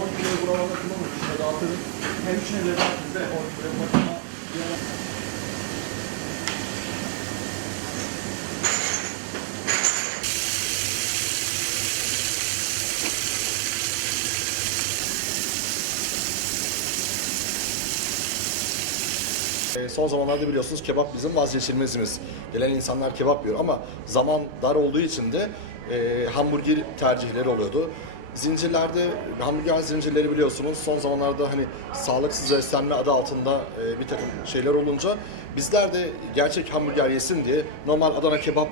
de buralarda kullanırız. İşte dağıtırız. Hem içine de bizde o e, makine bir ara- E, Son zamanlarda biliyorsunuz kebap bizim vazgeçilmezimiz. Gelen insanlar kebap yiyor ama zaman dar olduğu için de e, hamburger tercihleri oluyordu. Zincirlerde, hamburger zincirleri biliyorsunuz son zamanlarda hani sağlıksız beslenme adı altında e, bir takım şeyler olunca bizler de gerçek hamburger yesin diye normal Adana kebap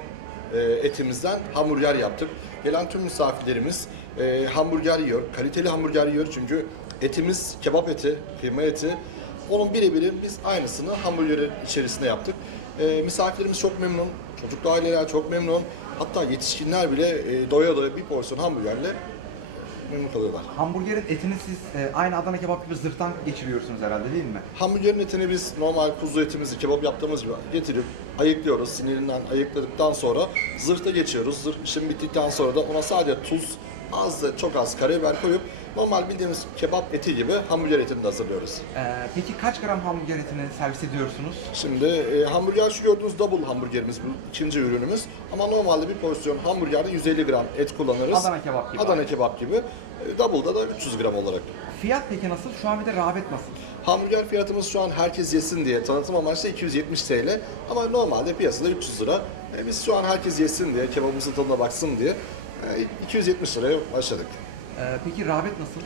e, etimizden hamburger yaptık. Gelen tüm misafirlerimiz e, hamburger yiyor, kaliteli hamburger yiyor çünkü etimiz kebap eti, kıyma eti. Onun birebiri biz aynısını hamburgerin içerisinde yaptık. E, misafirlerimiz çok memnun, çocuklu aileler çok memnun. Hatta yetişkinler bile e, doya doya bir porsiyon hamburgerle memnun kalıyorlar. Hamburgerin etini siz e, aynı Adana kebap gibi zırhtan geçiriyorsunuz herhalde değil mi? Hamburgerin etini biz normal kuzu etimizi kebap yaptığımız gibi getirip ayıklıyoruz. Sinirinden ayıkladıktan sonra zırhta geçiyoruz. Zırh işlemi bittikten sonra da ona sadece tuz, az da çok az karabiber koyup normal bildiğimiz kebap eti gibi hamburger etini de hazırlıyoruz. E, peki kaç gram hamburger etini servis ediyorsunuz? Şimdi e, hamburger şu gördüğünüz double hamburgerimiz bu ikinci ürünümüz. Ama normalde bir porsiyon hamburgerde 150 gram et kullanırız. Adana kebap gibi. Adana kebap gibi. E, double'da da 300 gram olarak. Fiyat peki nasıl? Şu an bir de rağbet nasıl? Hamburger fiyatımız şu an herkes yesin diye tanıtım amaçlı 270 TL ama normalde piyasada 300 lira. E, biz şu an herkes yesin diye, kebabımızın tadına baksın diye e, 270 liraya başladık. E, peki rağbet nasıl?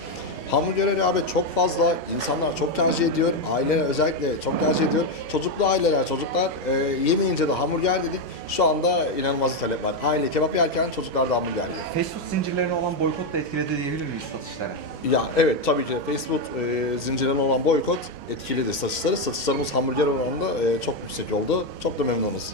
Hamburgere rağbet çok fazla, insanlar çok tercih ediyor, aileler özellikle çok tercih ediyor. Çocuklu aileler, çocuklar e, yemeyince de hamburger dedik, şu anda inanılmaz bir talep var. Aile kebap yerken çocuklar da hamburger yiyor. Fast food zincirlerine olan boykot da etkiledi diyebilir miyiz satışlara? Ya evet tabii ki de Facebook e, zincirine olan boykot etkilidir satışları. Satışlarımız hamburger oranında e, çok yüksek oldu. Çok da memnunuz.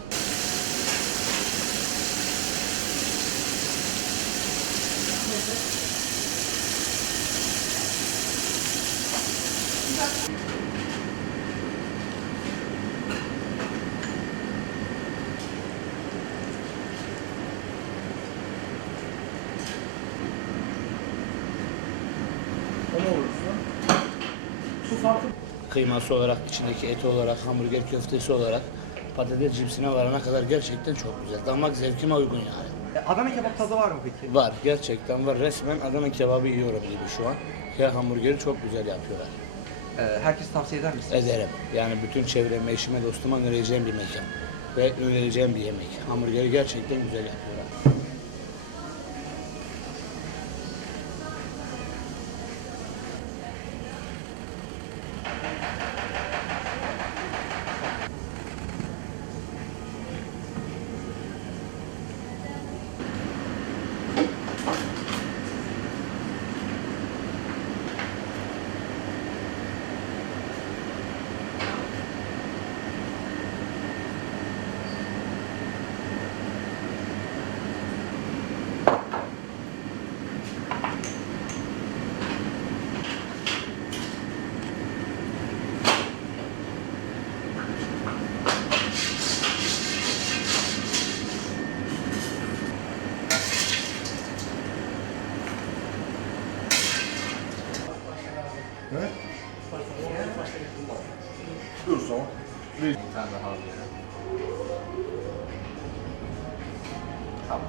Kıyması olarak, içindeki eti olarak, hamburger köftesi olarak patates cipsine varana kadar gerçekten çok güzel. Damak zevkime uygun yani. E, Adana kebap tadı var mı peki? Var, gerçekten var. Resmen Adana kebabı yiyorum gibi şu an. Ya hamburgeri çok güzel yapıyorlar. E, herkes tavsiye eder misiniz? Ederim. Yani bütün çevreme, eşime, dostuma önereceğim bir mekan. Ve önereceğim bir yemek. Hamburgeri gerçekten güzel yapıyorlar. Ne? Dur sonra. Bir tane daha alıyorum. Tamam.